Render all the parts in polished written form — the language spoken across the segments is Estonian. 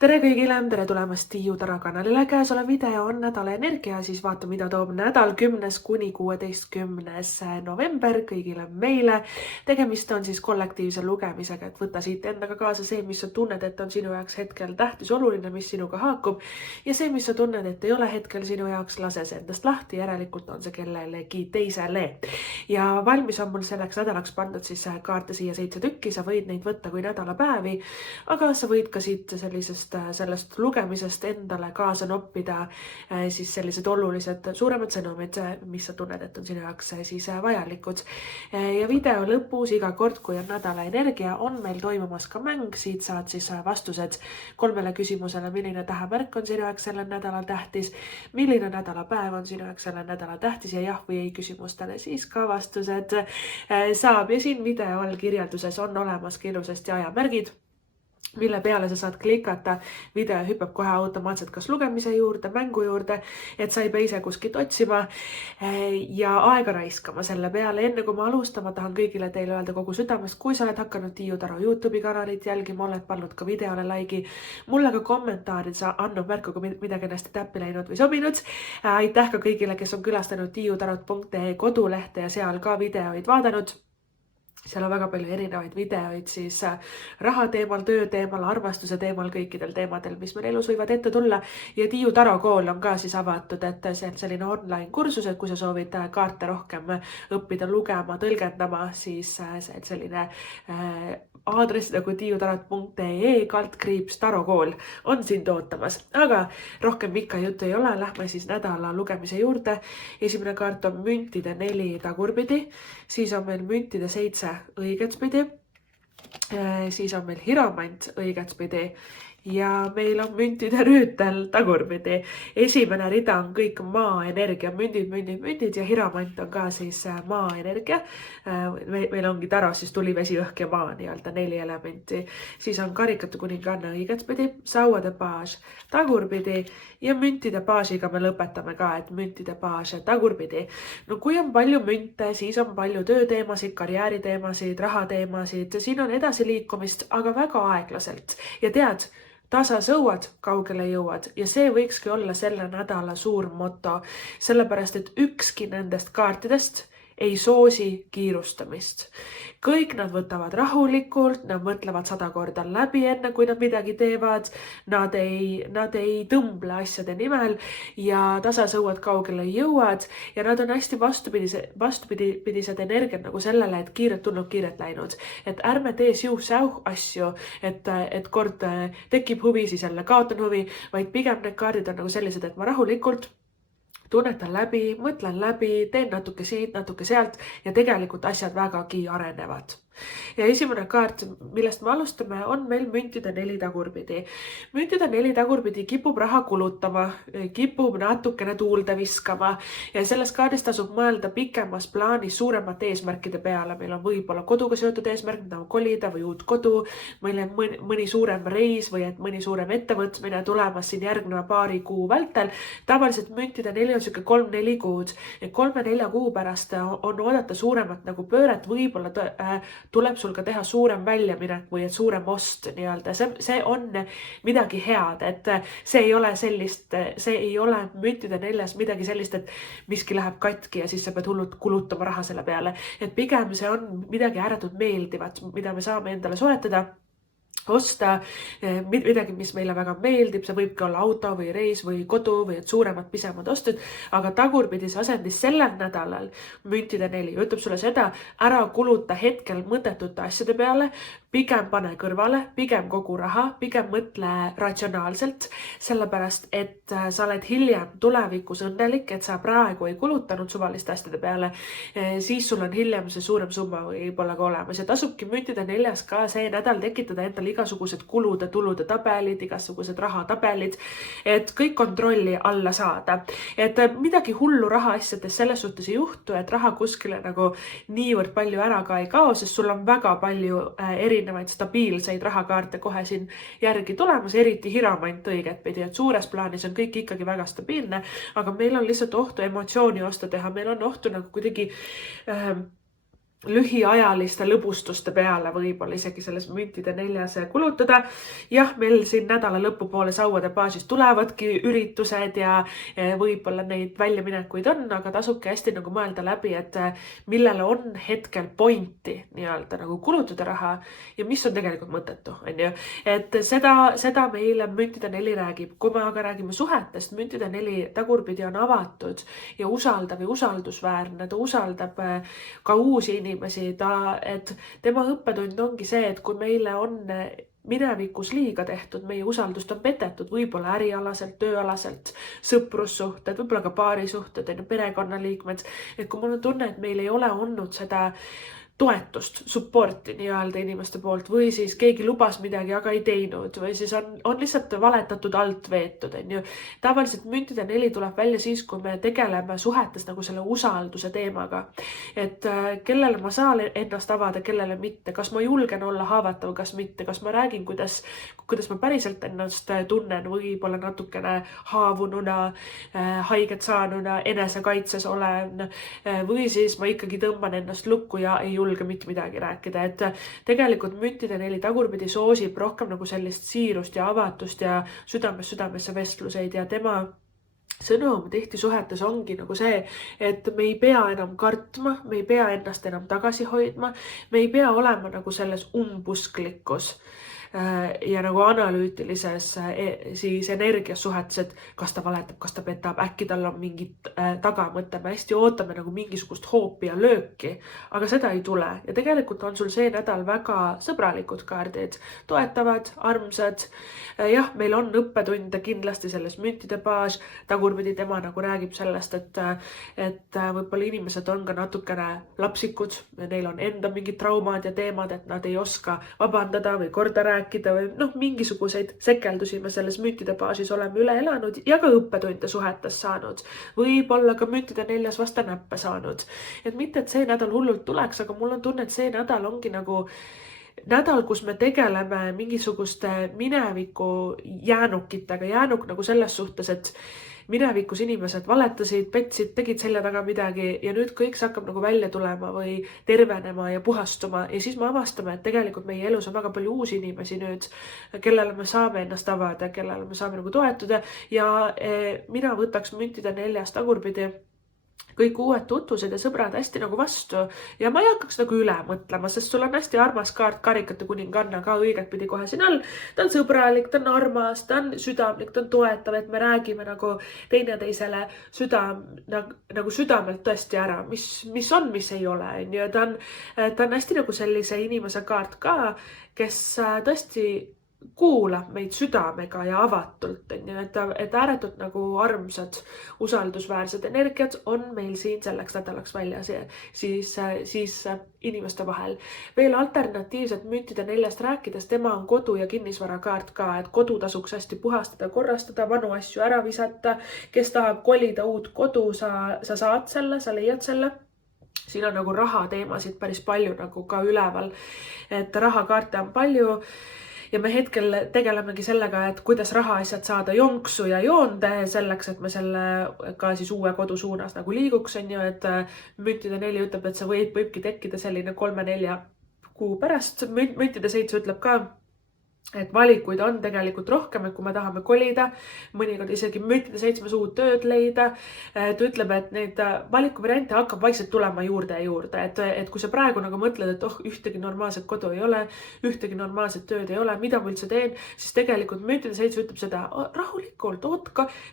Tere kõigile, tere tulemast Tiiu Tara kanalile. Käesolev video on nädala energia, siis vaatame, mida toob nädal 10. kuni 16. november kõigile meile. Tegemist on siis kollektiivse lugemisega, et võta siit endaga kaasa see, mis sa tunned, et on sinu jaoks hetkel tähtis, oluline, mis sinuga haakub. Ja see, mis sa tunned, et ei ole hetkel sinu jaoks, lase see endast lahti, järelikult on see kellelegi teisele. Ja valmis on mul selleks nädalaks pandud siis kaarte siia 7 tükki, sa võid neid võtta kui nädalapäevi, aga sa võid ka siit sellest lugemisest endale kaasa noppida siis sellised olulised suuremad sõnumid, mis sa tunned, et on sinu jaoks siis vajalikud. Ja video lõpus iga kord, kui on nädala energia, on meil toimumas ka mäng, siit saad siis vastused 3 küsimusele, milline tähemärk on sinu jaoks sellel nädalal tähtis, milline nädalapäev on sinu jaoks sellel nädalal tähtis ja jah või ei küsimustele siis ka vastused saab. Ja siin video all kirjelduses on olemas ka ilusasti ajamärgid, mille peale sa saad klikata. Video hüppab kohe automaatselt kas lugemise juurde, mängu juurde, et sa ei pea ise kuskilt otsima ja aega raiskama selle peale. Enne kui ma alustama, tahan kõigile teile öelda kogu südamest, kui sa oled hakanud Tiiu Taro YouTube'i kanalit jälgima, oled pannud ka videole like'i, mulle ka kommentaarid sa annab märku, kui midagi on hästi täppi läinud või sobinud. Aitäh ka kõigile, kes on külastanud tiiutarot.ee kodulehte ja seal ka videoid vaadanud. Seal on väga palju erinevaid videoid siis raha teemal, töö teemal, armastuse teemal, kõikidel teemadel, mis meil elus võivad ette tulla. Ja Tiiu Taro kool on ka siis avatud, et see on selline online kursus, et kui sa soovid kaarte rohkem õppida, lugema, tõlgendama, siis selline aadress nagu tiiutarot.ee /Taro kool on sind ootamas. Aga rohkem pikka juttu ei ole, lähme siis nädala lugemise juurde. Esimene kaart on müntide 4 tagurpidi, siis on meil müntide 7 õigetspidi, siis on meil hiromant õigetspidi ja meil on müntide rüütel tagurpidi. Esimene rida on kõik maaenergia, mündid ja hiromant on ka siis maaenergia. Meil ongi taros siis tuli, vesi, õhk ja maa, nii-öelda 4 elementi. Siis on karikate kuninganna õigetspidi, sauade paas tagurpidi ja müntide paasiga me lõpetame ka, et müntide paas tagurpidi. No kui on palju münte, siis on palju tööteemasid, karjääriteemasid, rahateemasid, siin on edasiliikumist, aga väga aeglaselt. Ja tead, tasa sõuad, kaugele jõuad ja see võikski olla selle nädala suur moto, sellepärast et ükski nendest kaartidest ei soosi kiirustamist. Kõik nad võtavad rahulikult, nad mõtlevad 100 korda läbi enne, kui nad midagi teevad, nad ei tõmble asjade nimel ja tasasõuad kaugele jõuad ja nad on hästi vastupidised energiat nagu sellele, et kiiret tulnud, kiiret läinud. Et ärme tee siuh-säuh asju, et kord tekib huvi, siis jälle kaotan huvi, vaid pigem need kaardid on nagu sellised, et ma rahulikult tunnetan läbi, mõtlen läbi, teen natuke siit, natuke sealt ja tegelikult asjad vägagi arenevad. Ja esimene kaart, millest me alustame, on meil müntide 4 tagurpidi. Müntide 4 tagurpidi kipub raha kulutama, kipub natukene tuulde viskama ja selles kaardis tasub mõelda pikemas plaanis suuremate eesmärkide peale. Meil on võib-olla koduga seotud eesmärk, nagu kolida või uut kodu, meil on mõni suurem reis või et mõni suurem ettevõtmine tulemas siin järgneva paari kuu vältel. Tavaliselt müntide 4 on siuke 3-4 kuud. 3-4 kuu pärast on oodata suuremat nagu pööret, võib-olla tuleb sul ka teha suurem väljaminek või et suurem ost nii-öelda. See on midagi head, et see ei ole müntide 4 midagi sellist, et miski läheb katki ja siis sa pead hullult kulutama raha selle peale. Et pigem see on midagi ääretult meeldivat, mida me saame endale soetada, osta midagi, mis meile väga meeldib, see võibki olla auto või reis või kodu või et suuremad, pisemad ostud, aga tagurpidis asendis sellel nädalal müntide 4 ütleb sulle seda, ära kuluta hetkel mõttetute asjade peale, pigem pane kõrvale, pigem kogu raha, pigem mõtle ratsionaalselt, sellepärast et sa oled hiljem tulevikus õnnelik, et sa praegu ei kulutanud suvaliste asjade peale, siis sul on hiljem see suurem summa võib-olla ka olemas ja tasubki müntide 4 ka see nädal tekitada endale igasugused kulude, tulude tabelid, igasugused rahatabelid, et kõik kontrolli alla saada. Et midagi hullu rahaasjades selles suhtes ei juhtu, et raha kuskile nagu niivõrd palju ära ka ei kao, sest sul on väga palju erinevaid stabiilseid rahakaarte kohe siin järgi tulemas, eriti hiromant õigetpidi, et suures plaanis on kõik ikkagi väga stabiilne, aga meil on lihtsalt ohtu emotsiooni osta teha, meil on ohtu nagu kuidagi lühiajaliste lõbustuste peale võib-olla isegi selles müntide neljas kulutada. Jah, meil siin nädala lõpupoole sauade baasis tulevadki üritused ja võib-olla neid väljaminekuid on, aga tasubki hästi nagu mõelda läbi, et millele on hetkel pointi nii-öelda nagu kulutada raha ja mis on tegelikult mõttetu, on ju. Et seda meile müntide neli räägib. Kui me aga räägime suhetest, müntide neli tagurpidi on avatud ja usaldav ja usaldusväärne, ta usaldab ka uusi inimesi, et tema õppetund ongi see, et kui meile on minevikus liiga tehtud, meie usaldust on petetud, võib-olla ärialaselt, tööalaselt, sõprussuhted, võib-olla ka paarisuhted, perekonnaliikmed, et kui mul on tunne, et meil ei ole olnud seda toetust, supporti nii-öelda inimeste poolt või siis keegi lubas midagi, aga ei teinud või siis on lihtsalt valetatud alt veetud, on ju. Tavaliselt müntide neli tuleb välja siis, kui me tegeleme suhetes nagu selle usalduse teemaga. Et kellele ma saan ennast avada, kellele mitte, kas ma julgen olla haavatav, kas mitte, kas ma räägin, kuidas ma päriselt ennast tunnen, võib-olla natukene haavununa, haiget saanuna, enesekaitses olen või siis ma ikkagi tõmban ennast lukku ja ei julge mitte midagi rääkida, et tegelikult müntide neli tagurpidi soosib rohkem nagu sellist siirust ja avatust ja südamesse vestluseid ja tema sõnum tihti suhetes ongi nagu see, et me ei pea enam kartma, me ei pea ennast enam tagasi hoidma, me ei pea olema nagu selles umbusklikus ja nagu analüütilises siis energias suhetes, et kas ta valetab, kas ta petab, äkki tal on mingit tagamõte, me hästi ootame nagu mingisugust hoopi ja lööki, aga seda ei tule. Ja tegelikult on sul see nädal väga sõbralikud kaardid, toetavad, armsad. Jah, meil on õppetunde kindlasti selles müntide baas, tagurpidi tema nagu räägib sellest, et võib-olla inimesed on ka natukene lapsikud, neil on enda mingid traumad ja teemad, et nad ei oska vabandada või korda rääkida või mingisuguseid sekeldusi me selles müntide baasis oleme üle elanud ja ka õppetunde suhetes saanud. Võib-olla ka müntide neljas vastu näppe saanud. Et mitte, et see nädal hullult tuleks, aga mul on tunne, et see nädal ongi nagu nädal, kus me tegeleme mingisuguste mineviku jäänukitega, jäänuk nagu selles suhtes, et minevikus inimesed valetasid, petsid, tegid selja taga midagi ja nüüd kõik see hakkab nagu välja tulema või tervenema ja puhastuma ja siis me avastame, et tegelikult meie elus on väga palju uusi inimesi nüüd, kellele me saame ennast avada, kellele me saame nagu toetuda ja mina võtaks müntide neljas tagurpidi kõik uued tutvused ja sõbrad hästi nagu vastu ja ma ei hakkaks nagu üle mõtlema, sest sul on hästi armas kaart karikate kuninganna ka õigetpidi kohe siin all. Ta on sõbralik, ta on armas, ta on südamlik, ta on toetav, et me räägime nagu teineteisele nagu südamelt tõesti ära, mis on, mis ei ole. Ja ta on hästi nagu sellise inimese kaart ka, kes tõesti kuulab meid südamega ja avatult, et ääretult nagu armsad, usaldusväärsed energiat on meil siin selleks nädalaks väljas siis inimeste vahel. Veel alternatiivselt müntide neljast rääkides, tema on kodu ja kinnisvara kaart ka, et kodu tasuks hästi puhastada, korrastada, vanu asju ära visata, kes tahab kolida uut kodu, sa saad selle, sa leiad selle. Siin on nagu raha teemasid päris palju nagu ka üleval, et rahakaarte on palju. Ja me hetkel tegelemegi sellega, et kuidas rahaasjad saada jonksu ja joonde selleks, et me selle ka siis uue kodu suunas nagu liiguks, on ju, et müntide neli ütleb, et see võibki tekkida selline 3-4 kuu pärast. Müntide 7 ütleb ka, et valikuid on tegelikult rohkem, et kui me tahame kolida, mõnikord isegi müntide 7 uut tööd leida, ta ütleb, et neid valikuvariante hakkab vaikselt tulema juurde ja juurde, et kui sa praegu nagu mõtled, et ühtegi normaalset kodu ei ole, ühtegi normaalset tööd ei ole, mida ma üldse teen, siis tegelikult müntide 7 ütleb seda rahulikult,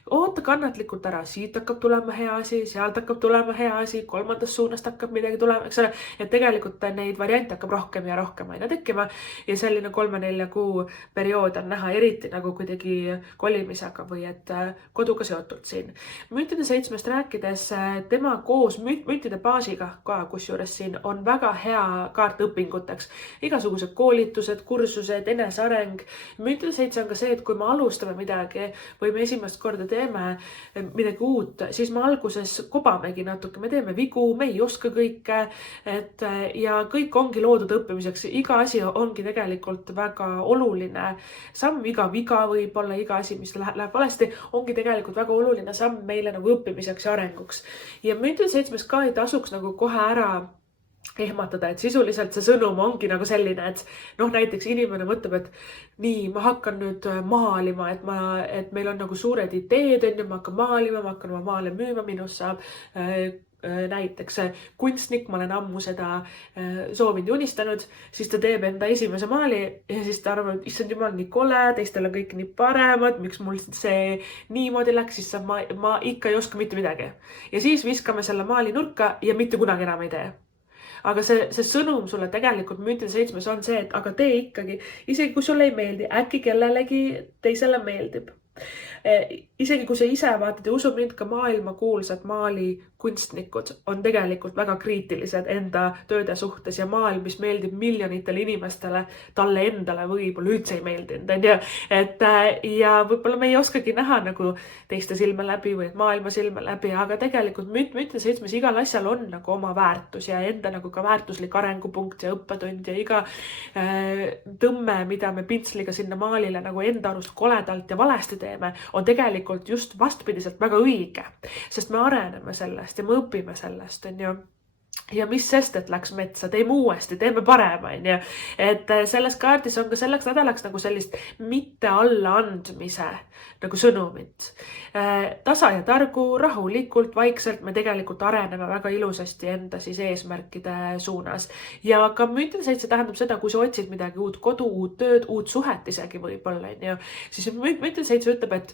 oota kannatlikult ära, siit hakkab tulema hea asi, sealt hakkab tulema hea asi, kolmandast suunast hakkab midagi tulema, eks ole, et tegelikult neid variante hakkab rohkem ja rohkem aina tekkima ja selline 3-4 kuu periood on näha eriti nagu kuidagi kolimisega või et koduga seotud siin. Müntide 7 rääkides tema koos müntide baasiga ka, kusjuures siin on väga hea kaart õpinguteks. Igasugused koolitused, kursused, eneseareng. Müntide 7 on ka see, et kui me alustame midagi või me esimest korda teeme midagi uut, siis me alguses kobamegi natuke, me teeme vigu, me ei oska kõike, ja kõik ongi loodud õppimiseks. Iga asi ongi tegelikult väga oluline samm, iga viga võib-olla, iga asi, mis läheb valesti, ongi tegelikult väga oluline samm meile nagu õppimiseks ja arenguks. Ja müntide 7 ka ei tasuks nagu kohe ära ehmatada, et sisuliselt see sõnum ongi nagu selline, et noh, näiteks inimene mõtleb, et nii, ma hakkan nüüd maalima, et meil on nagu suured ideed, on ju, ma hakkan maalima, ma hakkan oma maale müüma, minust saab näiteks kunstnik, ma olen ammu seda soovinud ja unistanud, siis ta teeb enda esimese maali ja siis ta arvab, et issand jumal, nii kole, teistel on kõik nii paremad, miks mul see niimoodi läks, siis ma ikka ei oska mitte midagi. Ja siis viskame selle maali nurka ja mitte kunagi enam ei tee. Aga see sõnum sulle tegelikult Müütide 7 on see, et aga tee ikkagi, isegi kui sulle ei meeldi, äkki kellelegi teisele meeldib. Isegi kui sa ise vaatad ja usub mind, ka maailma kuulsad maalikunstnikud on tegelikult väga kriitilised enda tööde suhtes ja maailm, mis meeldib miljonitele inimestele, talle endale võib-olla üldse ei meeldinud, on ju. Ja võib-olla me ei oskagi näha nagu teiste silme läbi või maailma silme läbi, aga tegelikult Müütide 7 igal asjal on nagu oma väärtus ja enda nagu ka väärtuslik arengupunkt ja õppetund ja iga tõmme, mida me pintsliga sinna maalile nagu enda arust koledalt ja valesti teeme, on tegelikult just vastpidiselt väga õige, sest me areneme sellest ja me õpime sellest, on ju. Ja mis sest, et läks metsa, teeme uuesti, teeme parem, on ju. Et selles kaardis on ka selleks nädalaks nagu sellist mitte allaandmise nagu sõnumit. Tasa ja targu, rahulikult, vaikselt me tegelikult areneme väga ilusasti enda siis eesmärkide suunas. Ja ka Müütide 7 tähendab seda, kui sa otsid midagi uut kodu, uut tööd, uut suhet isegi võib-olla, on ju. Siis Müütide 7 ütleb, et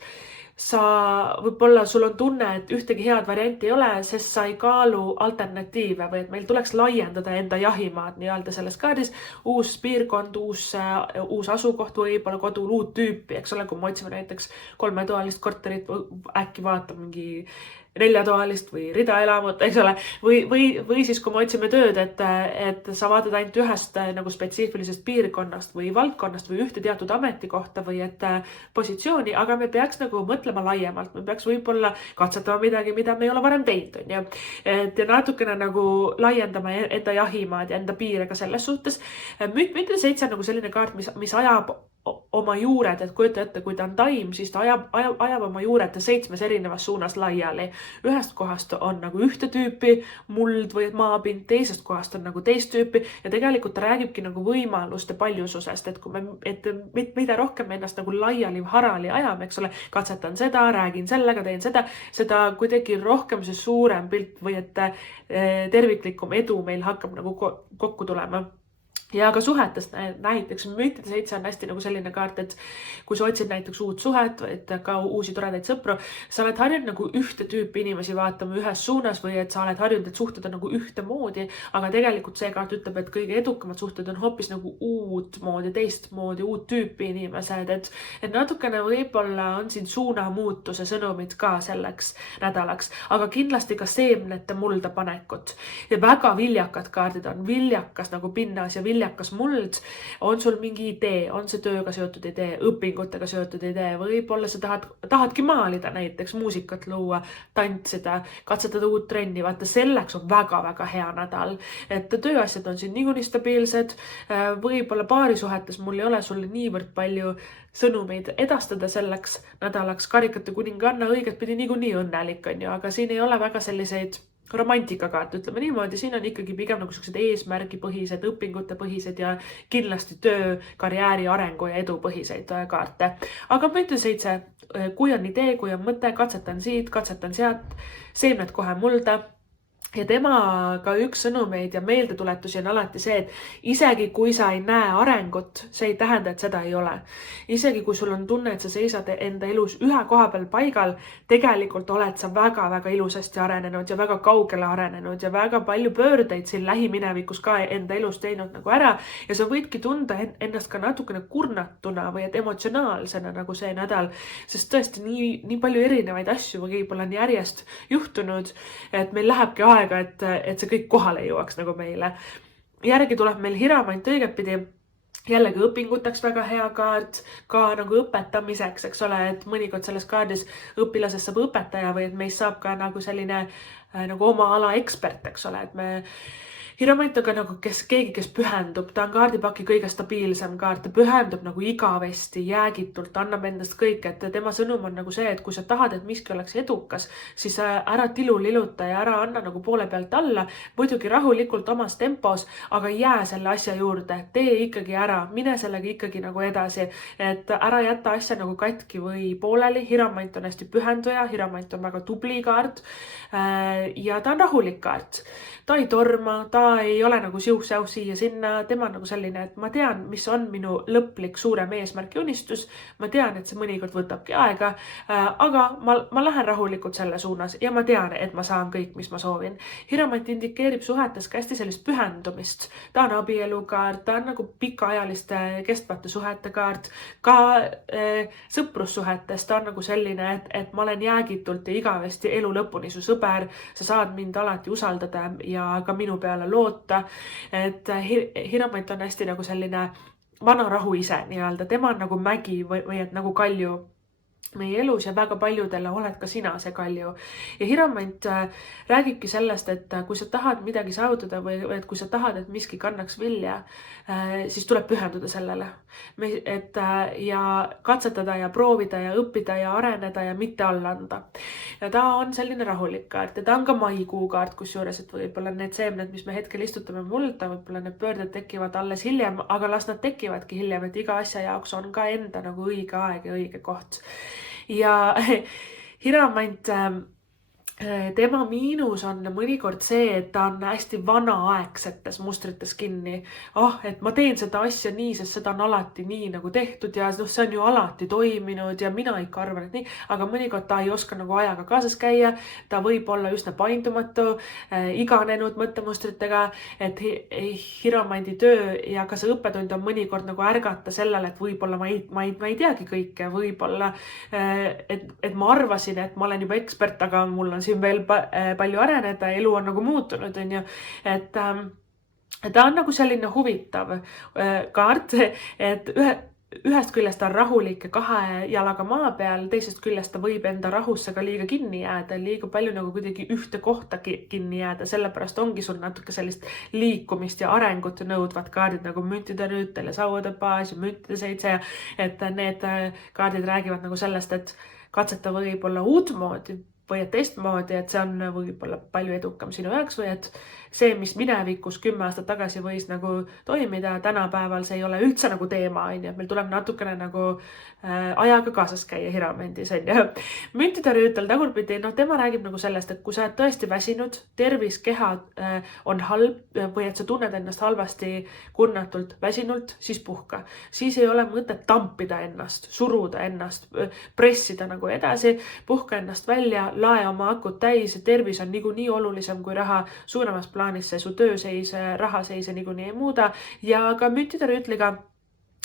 võib-olla sul on tunne, et ühtegi head varianti ei ole, sest sa ei kaalu alternatiive või et meil tuleks laiendada enda jahimaad nii-öelda selles kaardis, uus piirkond, uus asukoht võib-olla kodul, uut tüüpi, eks ole, kui me otsime näiteks 3-toalist korterit, äkki vaatab mingi 4-toalist või ridaelamut, eks ole, või siis, kui me otsime tööd, et sa vaatad ainult ühest nagu spetsiifilisest piirkonnast või valdkonnast või ühte teatud ametikohta või et positsiooni, aga me peaks nagu mõtlema laiemalt, me peaks võib-olla katsetama midagi, mida me ei ole varem teinud, on ju. Et natukene nagu laiendama enda jahimaad ja enda piire ka selles suhtes. Müütide 7 on nagu selline kaart, mis ajab oma juured, et kujuta ette, kui ta on taim, siis ta ajab oma juured 7 erinevas suunas laiali. Ühest kohast on nagu ühte tüüpi muld või maapind, teisest kohast on nagu teist tüüpi ja tegelikult ta räägibki nagu võimaluste paljususest, et mida rohkem me ennast nagu laiali harali ajame, eks ole, katsetan seda, räägin sellega, teen seda kuidagi rohkem see suurem pilt või et terviklikum edu meil hakkab nagu kokku tulema. Ja ka suhetest näiteks Müütide 7 on hästi nagu selline kaart, et kui sa otsid näiteks uut suhet, et ka uusi toredaid sõpru, sa oled harjunud nagu ühte tüüpi inimesi vaatama ühes suunas või et sa oled harjunud, et suhted on nagu ühte moodi, aga tegelikult see kaart ütleb, et kõige edukamad suhted on hoopis nagu uut moodi, teistmoodi, uut tüüpi inimesed, et natukene võib-olla on siin suunamuutuse sõnumid ka selleks nädalaks, aga kindlasti ka seemnete mulda panekut ja väga viljakad kaardid on, viljakas nagu pinnas ja viljakas muld, on sul mingi idee, on see tööga seotud idee, õpingutega seotud idee, võib-olla sa tahadki maalida näiteks, muusikat luua, tantsida, katsetada uut trenni, vaata selleks on väga-väga hea nädal, et tööasjad on siin niikuinii stabiilsed, võib-olla paarisuhetes mul ei ole sulle niivõrd palju sõnumeid edastada selleks nädalaks, karikate kuninganna õiget pidi niikuinii õnnelik on ju, aga siin ei ole väga selliseid romantikakaart, ütleme niimoodi, siin on ikkagi pigem nagu sellised eesmärgipõhised, õpingute põhised ja kindlasti töö, karjääri, arengu ja edu põhiseid kaarte. Aga Müütide 7, kui on idee, kui on mõte, katsetan siit, katsetan sealt, seemned kohe mulda. Ja temaga üks sõnumeid ja meeldetuletusi on alati see, et isegi kui sa ei näe arengut, see ei tähenda, et seda ei ole. Isegi kui sul on tunne, et sa seisad enda elus ühe koha peal paigal, tegelikult oled sa väga-väga ilusasti arenenud ja väga kaugele arenenud ja väga palju pöördeid siin lähiminevikus ka enda elus teinud nagu ära ja sa võidki tunda ennast ka natukene kurnatuna või et emotsionaalsena nagu see nädal, sest tõesti nii palju erinevaid asju võib-olla on järjest juhtunud, et meil lähebki aega, et see kõik kohale jõuaks nagu meile. Järgi tuleb meil Hiramant õigetpidi, jällegi õpinguteks väga hea kaart, ka nagu õpetamiseks, eks ole, et mõnikord selles kaardis õpilasest saab õpetaja või et meist saab ka nagu selline nagu oma ala ekspert, eks ole, et me Hiromant on ka nagu keegi, kes pühendub, ta on kaardipaki kõige stabiilsem kaart, ta pühendub nagu igavesti, jäägitult, annab endast kõik, et tema sõnum on nagu see, et kui sa tahad, et miski oleks edukas, siis ära tiluliluta ja ära anna nagu poole pealt alla, muidugi rahulikult omas tempos, aga jää selle asja juurde, tee ikkagi ära, mine sellega ikkagi nagu edasi, et ära jätta asja nagu katki või pooleli. Hiromant on hästi pühenduja, Hiromant on väga tubli kaart ja ta on rahulik kaart. Ta ei torma, ta ei ole nagu siuh-säuh siia sinna, tema on nagu selline, et ma tean, mis on minu lõplik suurem eesmärk ja unistus, ma tean, et see mõnikord võtabki aega, aga ma lähen rahulikult selle suunas ja ma tean, et ma saan kõik, mis ma soovin. Hiromant indikeerib suhetes ka hästi sellist pühendumist, ta on abielukaart, ta on nagu pikaajaliste kestvate suhete kaart, ka sõprussuhetes ta on nagu selline, et ma olen jäägitult ja igavesti elu lõpuni su sõber, sa saad mind alati usaldada ja ka minu peale loota, et Hiromant on hästi nagu selline vana rahu ise nii-öelda, tema on nagu mägi või et nagu kalju meie elus ja väga paljudele oled ka sina see kalju. Ja Hiromant räägibki sellest, et kui sa tahad midagi saavutada või et kui sa tahad, et miski kannaks vilja, siis tuleb pühenduda sellele. Ja katsetada ja proovida ja õppida ja areneda ja mitte alla anda. Ja ta on selline rahulik kaart ja ta on ka maikuu kaart, kusjuures, et võib-olla need seemned, mis me hetkel istutame mulda, võib-olla need pöörded tekivad alles hiljem, aga las nad tekivadki hiljem, et iga asja jaoks on ka enda nagu õige aeg ja õige koht. Ja Hiromant, tema miinus on mõnikord see, et ta on hästi vanaaegsetes mustrites kinni. Et ma teen seda asja nii, sest seda on alati nii nagu tehtud ja see on ju alati toiminud ja mina ikka arvan, et nii, aga mõnikord ta ei oska nagu ajaga kaasas käia, ta võib olla üsna paindumatu, iganenud mõttemustritega, et Hiromandi töö ja ka see õppetund on mõnikord nagu ärgata sellele, et võib-olla ma ei teagi kõike, võib-olla, et ma arvasin, et ma olen juba ekspert, aga mul on siin veel palju areneda, elu on nagu muutunud, on ju, et ta on nagu selline huvitav kaart, et ühest küljest ta on rahulik ja kahe jalaga maa peal, teisest küljest ta võib enda rahusse ka liiga kinni jääda, liiga palju nagu kuidagi ühte kohta kinni jääda, sellepärast ongi sul natuke sellist liikumist ja arengut nõudvad kaardid nagu müntide rüütel ja sauade baas ja müntide 7, et need kaardid räägivad nagu sellest, et katseta võib-olla uutmoodi või et teistmoodi, et see on võib-olla palju edukam sinu jaoks või et see, mis minevikus 10 aastat tagasi võis nagu toimida, tänapäeval see ei ole üldse nagu teema, on ju, et meil tuleb natukene nagu ajaga kaasas käia Hiromandis, on ju. Müntide rüütel tagurpidi, tema räägib nagu sellest, et kui sa oled tõesti väsinud, tervis, keha on halb või et sa tunned ennast halvasti, kurnatult, väsinult, siis puhka. Siis ei ole mõtet tampida ennast, suruda ennast, pressida nagu edasi, puhka ennast välja, lae oma akud täis, tervis on niikuinii olulisem kui raha, suuremas plaanis see su tööseis, rahaseise niikuinii ei muuda ja ka müntide rüütliga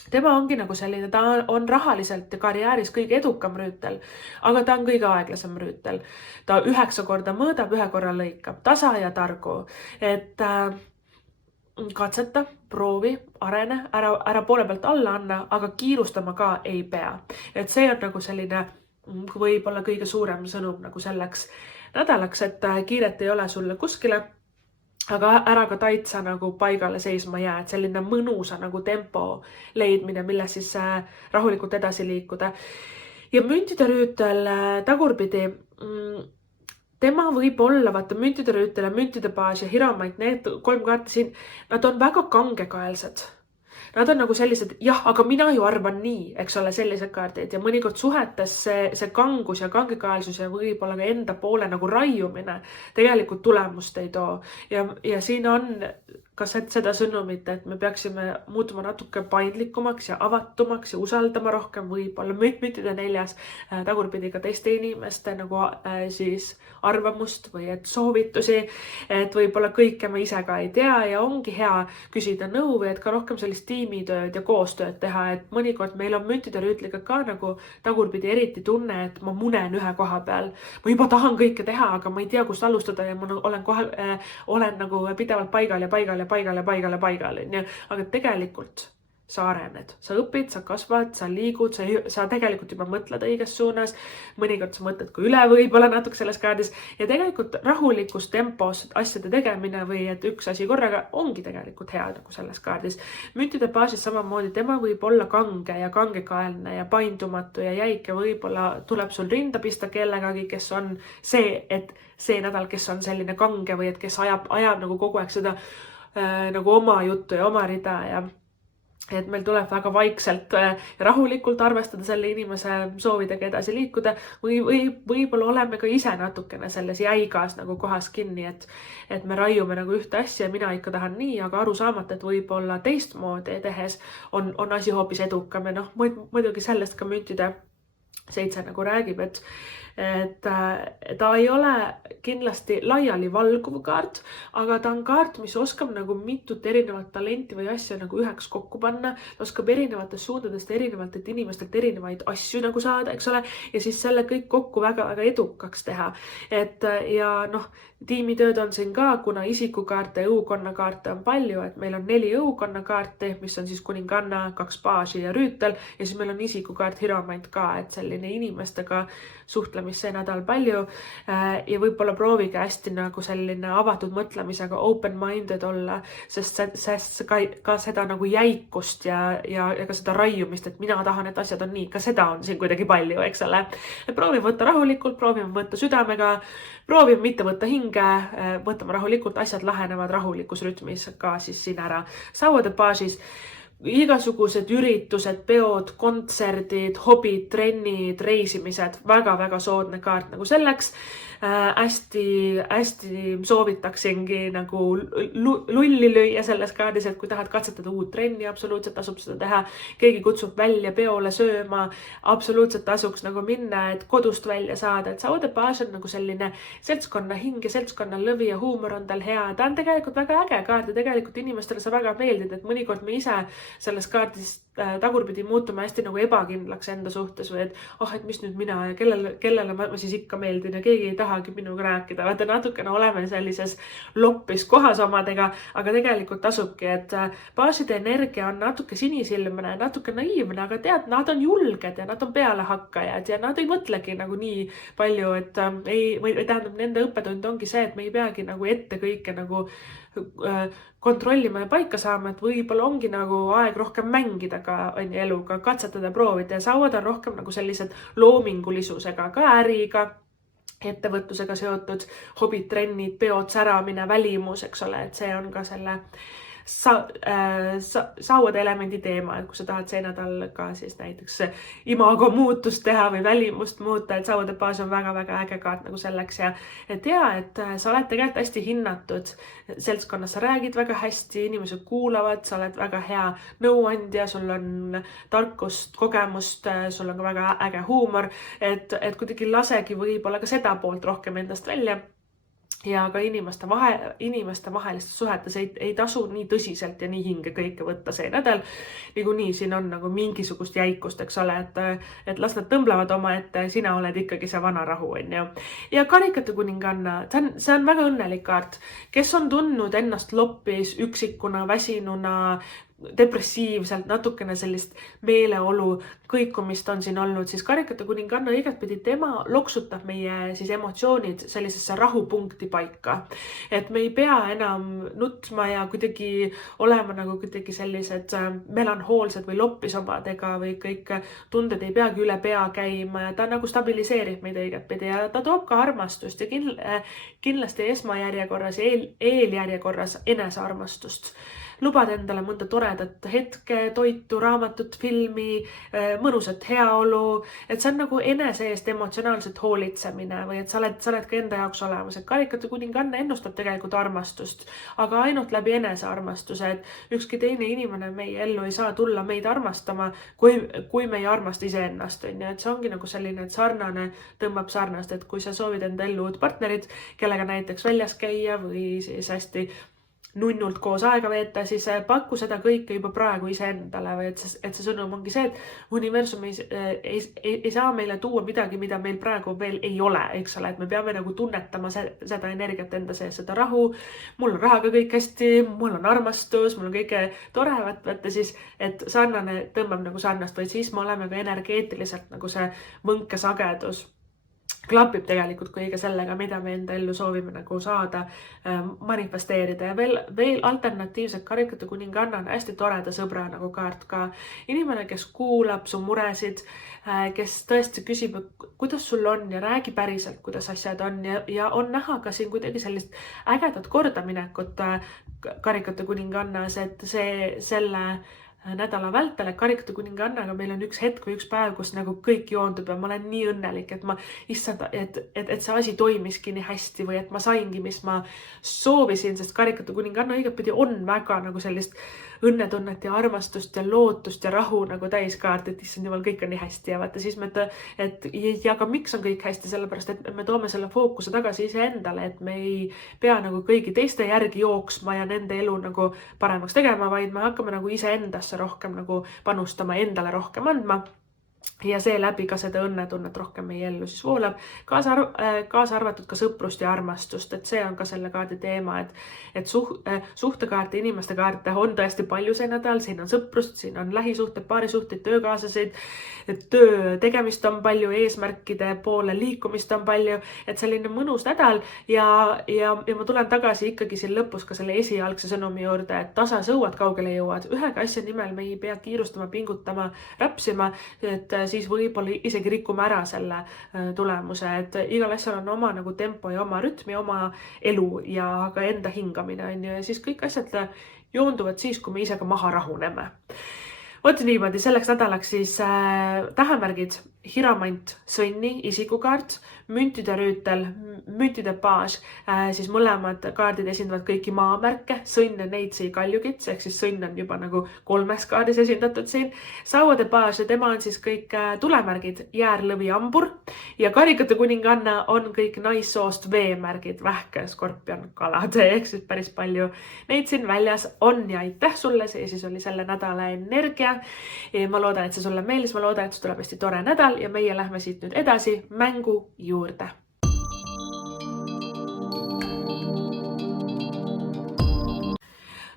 tema ongi nagu selline, ta on rahaliselt ja karjääris kõige edukam rüütel, aga ta on kõige aeglasem rüütel. Ta 9 korda mõõdab, 1 korra lõikab, tasa ja targu, et katseta, proovi, arene, ära poole pealt alla anna, aga kiirustama ka ei pea. Et see on nagu selline võib-olla kõige suurem sõnum nagu selleks nädalaks, et kiiret ei ole sulle kuskile, aga ära ka taitsa nagu paigale seisma jää, et selline mõnusa nagu tempo leidmine, mille siis rahulikult edasi liikuda. Ja müntide rüütel tagurpidi, tema võib olla, vaata müntide rüütel ja müntide baas ja Hiromant, need 3 kaarti siin, nad on väga kangekaelsed. Nad on nagu sellised, jah, aga mina ju arvan nii, eks ole, sellised kaardid ja mõnikord suhetes see kangus ja kangekaelsus ja võib-olla ka enda poole nagu raiumine tegelikult tulemust ei too. Ja siin on ka seda sõnumit, et me peaksime muutuma natuke paindlikumaks ja avatumaks ja usaldama rohkem võib-olla müntide 4 tagurpidi ka teiste inimeste nagu siis arvamust või et soovitusi, et võib-olla kõike me ise ka ei tea ja ongi hea küsida nõu või et ka rohkem sellist tiimitööd ja koostööd teha, et mõnikord meil on müntide rüütliga ka nagu tagurpidi eriti tunne, et ma munen ühe koha peal. Ma juba tahan kõike teha, aga ma ei tea, kust alustada ja ma olen nagu pidevalt paigal, on ju. Aga tegelikult sa arened, sa õpid, sa kasvad, sa liigud, sa tegelikult juba mõtled õiges suunas. Mõnikord sa mõtled ka üle võib-olla natuke selles kaardis ja tegelikult rahulikus tempos asjade tegemine või et üks asi korraga ongi tegelikult hea nagu selles kaardis. Müntide baasis samamoodi, tema võib olla kange ja kangekaelne ja paindumatu ja jäik ja võib-olla tuleb sul rinda pista kellegagi, kes on see nädal, kes on selline kange või et kes ajab nagu kogu aeg seda nagu oma juttu ja oma rida ja et meil tuleb väga vaikselt ja rahulikult arvestada selle inimese soovidega edasi liikuda või võib-olla oleme ka ise natukene selles jäigas nagu kohas kinni, et me raiume nagu ühte asja ja mina ikka tahan nii, aga aru saamata, et võib-olla teistmoodi tehes on asi hoopis edukam ja muidugi sellest ka müntide 7 nagu räägib, et ta ei ole kindlasti laiali valguv kaart, aga ta on kaart, mis oskab nagu mitut erinevat talenti või asja nagu üheks kokku panna. Ta oskab erinevatest suundadest erinevatelt inimestelt erinevaid asju nagu saada, eks ole, ja siis selle kõik kokku väga-väga edukaks teha. Ja tiimitööd on siin ka, kuna isikukaarte ja õukonna kaarte on palju, et meil on 4 õukonna kaarti, mis on siis kuninganna, 2 paasi ja rüütel ja siis meil on isikukaart Hiromant ka, et selline inimestega suhtlemist see nädal palju ja võib-olla proovige hästi nagu selline avatud mõtlemisega open-minded olla, sest ka seda nagu jäikust ja ka seda raiumist, et mina tahan, et asjad on nii, ka seda on siin kuidagi palju, eks ole. Proovime võtta rahulikult, proovime võtta südamega, proovime mitte võtta hinge, võtame rahulikult, asjad lahenevad rahulikus rütmis ka siis siin ära. Sauade baasis igasugused üritused, peod, kontserdid, hobid, trennid, reisimised, väga-väga soodne kaart nagu selleks. Hästi soovitaksingi nagu lulli lüüa selles kaardis, et kui tahad katsetada uut trenni, absoluutselt tasub seda teha. Keegi kutsub välja peole sööma, absoluutselt tasuks nagu minna, et kodust välja saada, et Sauade baas on nagu selline seltskonna hing ja seltskonna lõvi ja huumor on tal hea. Ta on tegelikult väga äge kaart ja tegelikult inimestele sa väga meeldid, et mõnikord me ise selles kaardis tagurpidi muutume hästi nagu ebakindlaks enda suhtes või et mis nüüd mina ja kellele ma siis ikka meeldin ja keegi ei tahagi minuga rääkida. Vaata, natukene oleme sellises loppis kohas omadega, aga tegelikult tasubki, et baaside energia on natuke sinisilmne, natuke naiivne, aga tead, nad on julged ja nad on pealehakkajad ja nad ei mõtlegi nagu nii palju, et tähendab, nende õppetund ongi see, et me ei peagi nagu ette kõike nagu kontrollima ja paika saama, et võib-olla ongi nagu aeg rohkem mängida ka eluga, katsetada, proovida ja Sauad on rohkem nagu sellised loomingulisusega, ka äriga, ettevõtlusega seotud hobid, trennid, peod, säramine, välimus, eks ole, et see on ka selle Sauade elemendi teema, et kui sa tahad see nädal ka siis näiteks imago muutust teha või välimust muuta, et Sauade baas on väga-väga äge kaart nagu selleks ja et sa oled tegelikult hästi hinnatud seltskonnas, sa räägid väga hästi, inimesed kuulavad, sa oled väga hea nõuandja, sul on tarkust, kogemust, sul on ka väga äge huumor, et kuidagi lasegi võib-olla ka seda poolt rohkem endast välja. Ja ka inimeste vahelistes suhetes ei tasu nii tõsiselt ja nii hinge kõike võtta see nädal. Niikuinii siin on nagu mingisugust jäikust, eks ole, et las nad tõmblevad oma ette, sina oled ikkagi see vana rahu, on ju. Ja karikate kuninganna, see on väga õnnelik kaart, kes on tundnud ennast loppis, üksikuna, väsinuna, depressiivselt, natukene sellist meeleolu kõikumist on siin olnud, siis karikate kuninganna igatpidi tema loksutab meie siis emotsioonid sellisesse rahupunkti paika. Et me ei pea enam nutma ja kuidagi olema nagu kuidagi sellised melanhoolsed või loppis omadega või kõik tunded ei peagi üle pea käima ja ta nagu stabiliseerib meid igatpidi ja ta toob ka armastust ja kindlasti esmajärjekorras ja eeljärjekorras enesearmastust. Lubad endale mõnda toredat hetke, toitu, raamatut, filmi, mõnusat heaolu, et see on nagu enese eest emotsionaalselt hoolitsemine või et sa oled ka enda jaoks olemas, et karikate kuninganna ennustab tegelikult armastust, aga ainult läbi enesearmastuse, et ükski teine inimene meie ellu ei saa tulla meid armastama, kui me ei armasta iseennast, on ju, et see ongi nagu selline, et sarnane tõmbab sarnast, et kui sa soovid enda ellu uut partnerit, kellega näiteks väljas käia või siis hästi nunnult koos aega veeta, siis pakku seda kõike juba praegu iseendale või et see sõnum ongi see, et universum ei saa meile tuua midagi, mida meil praegu veel ei ole, eks ole, et me peame nagu tunnetama seda energiat enda sees, seda rahu. Mul on rahaga kõik hästi, mul on armastus, mul on kõige tore, vaata siis, et sarnane tõmbab nagu sarnast, vaid siis me oleme ka energeetiliselt nagu see võnkesagedus klapib tegelikult kõige sellega, mida me enda ellu soovime nagu saada, manifesteerida ja veel alternatiivselt karikate kuninganna on hästi toreda sõbra nagu kaart ka. Inimene, kes kuulab su muresid, kes tõesti küsib, kuidas sul on ja räägi päriselt, kuidas asjad on ja on näha ka siin kuidagi sellist ägedat kordaminekut karikate kuningannas, et selle nädala vältel, et karikate kuningannaga meil on üks hetk või üks päev, kus nagu kõik joondub ja ma olen nii õnnelik, et et see asi toimiski nii hästi või et ma saingi, mis ma soovisin, sest karikate kuninganna igatpidi on väga nagu sellist õnnetunnet ja armastust ja lootust ja rahu nagu täiskaart, et issand jumal, kõik on nii hästi ja vaata siis aga miks on kõik hästi, sellepärast et me toome selle fookuse tagasi iseendale, et me ei pea nagu kõigi teiste järgi jooksma ja nende elu nagu paremaks tegema, vaid me hakkame nagu iseendasse rohkem nagu panustama, endale rohkem andma. Ja seeläbi ka seda õnnetunnet rohkem meie ellu siis voolab, kaasa arvatud ka sõprust ja armastust, et see on ka selle kaardi teema, et suhtekaarte, inimeste kaarte on tõesti palju see nädal, siin on sõprust, siin on lähisuhted, paarisuhted, töökaaslaseid, töö tegemist on palju, eesmärkide poole liikumist on palju, et selline mõnus nädal ja ma tulen tagasi ikkagi siin lõpus ka selle esialgse sõnumi juurde, et tasa sõuad, kaugele jõuad, ühega asja nimel me ei pea kiirustama, pingutama, räpsima, et siis võib-olla isegi rikume ära selle tulemuse, et igal asjal on oma nagu tempo ja oma rütm ja oma elu ja ka enda hingamine on ju ja siis kõik asjad joonduvad siis, kui me ise ka maha rahuneme. Vot niimoodi, selleks nädalaks siis tähemärgid, hiramant, sõnni, isikukaart, müntide rüütel, müntide baas, siis mõlemad kaardid esindavad kõiki maamärke, sõnn, neitsi, kaljukits, ehk siis sõnn on juba nagu 3 kaardis esindatud siin. Sauade baas ja tema on siis kõik tulemärgid, jäär, lõvi, ambur ja karikate kuninganna on kõik naissoost veemärgid, vähk, skorpion, kalad, ehk siis päris palju neid siin väljas on ja aitäh sulle, see siis oli selle nädala energia. Ma loodan, et see sulle meeldis, ma loodan, et see tuleb hästi tore nädal ja meie lähme siit nüüd edasi mängu juurde.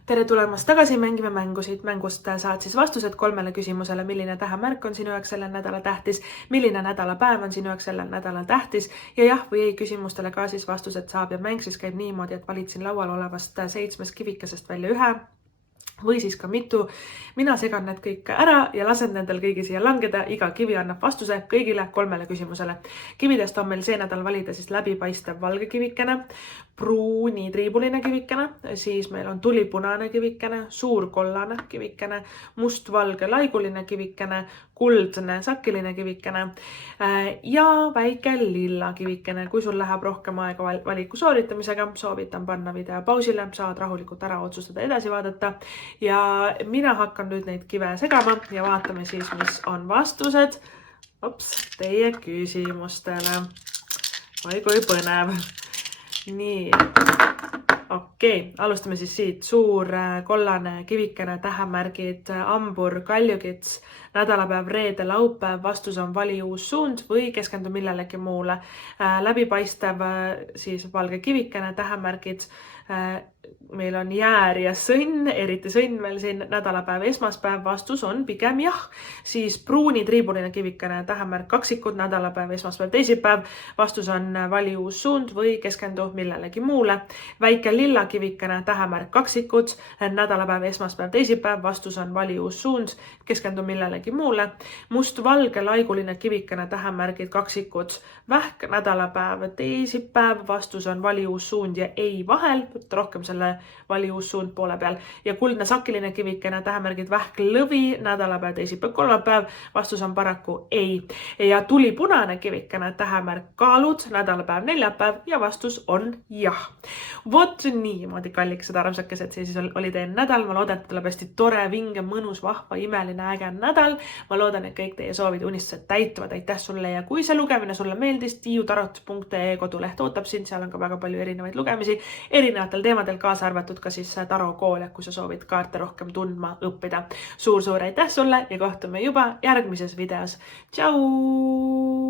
Tere tulemast tagasi, mängime mängusid. Mängust saad siis vastused 3 küsimusele, milline tähemärk on sinu jaoks sellel nädala tähtis, milline nädalapäev on sinu jaoks sellel nädalal tähtis ja jah või ei küsimustele ka siis vastused saab ja mäng siis käib niimoodi, et valid siin laual olevast 7 kivikesest välja ühe või siis ka mitu. Mina segan need kõik ära ja lasen nendel kõigi siia langeda. Iga kivi annab vastuse kõigile 3 küsimusele. Kividest on meil see nädal valida siis läbipaistev valge kivikene, pruuni triibuline kivikene, siis meil on tulipunane kivikene, suur kollane kivikene, mustvalge laiguline kivikene, kuldne sakiline kivikene ja väike lilla kivikene. Kui sul läheb rohkem aega valiku sooritamisega, soovitan panna video pausile, saad rahulikult ära otsustada edasi vaadata ja mina hakkan nüüd neid kive segama ja vaatame siis, mis on vastused teie küsimustele. Oi, kui põnev. Nii, okei, alustame siis siit. Suur kollane kivikene, tähemärgid, ambur, kaljukits, nädalapäev, reede, laupäev, vastus on vali uus suund või keskendu millelegi muule. Läbipaistev siis valge kivikene, tähemärgid, meil on jäär ja sõnn, eriti sõnn meil siin nädalapäev, esmaspäev, vastus on pigem jah. Siis pruuni triibuline kivikene, tähemärk kaksikud, nädalapäev, esmaspäev, teisipäev, vastus on vali uus suund või keskendu millelegi muule. Väike lilla kivikene, tähemärk kaksikud, nädalapäev, esmaspäev, teisipäev, vastus on vali uus suund, keskendu millelegi muule. Mustvalge laiguline kivikene, tähemärgid kaksikud, vähk, nädalapäev, teisipäev, vastus on vali uus suund ja ei vahel, rohkem selle vali uus suund poole peal ja kuldne sakiline kivikene, tähemärgid vähk, lõvi, nädalapäev, teisipäev, kolmapäev, vastus on paraku ei. Ja tulipunane kivikene, tähemärk kaalud, nädalapäev, neljapäev ja vastus on jah. Vot niimoodi, kallikesed armsakesed, see siis oli teie nädal. Ma loodan, et tuleb hästi tore, vinge, mõnus, vahva, imeline, äge nädal. Ma loodan, et kõik teie soovid unistused täituvad. Aitäh sulle ja kui see lugemine sulle meeldis, tiiutarot.ee koduleht ootab sind, seal on ka väga palju erinevaid lugemisi erinevatel teemadel kaasa arvatud ka siis tarokool, kui sa soovid kaarte rohkem tundma õppida. Suur aitäh sulle ja kohtume juba järgmises videos. Tšau!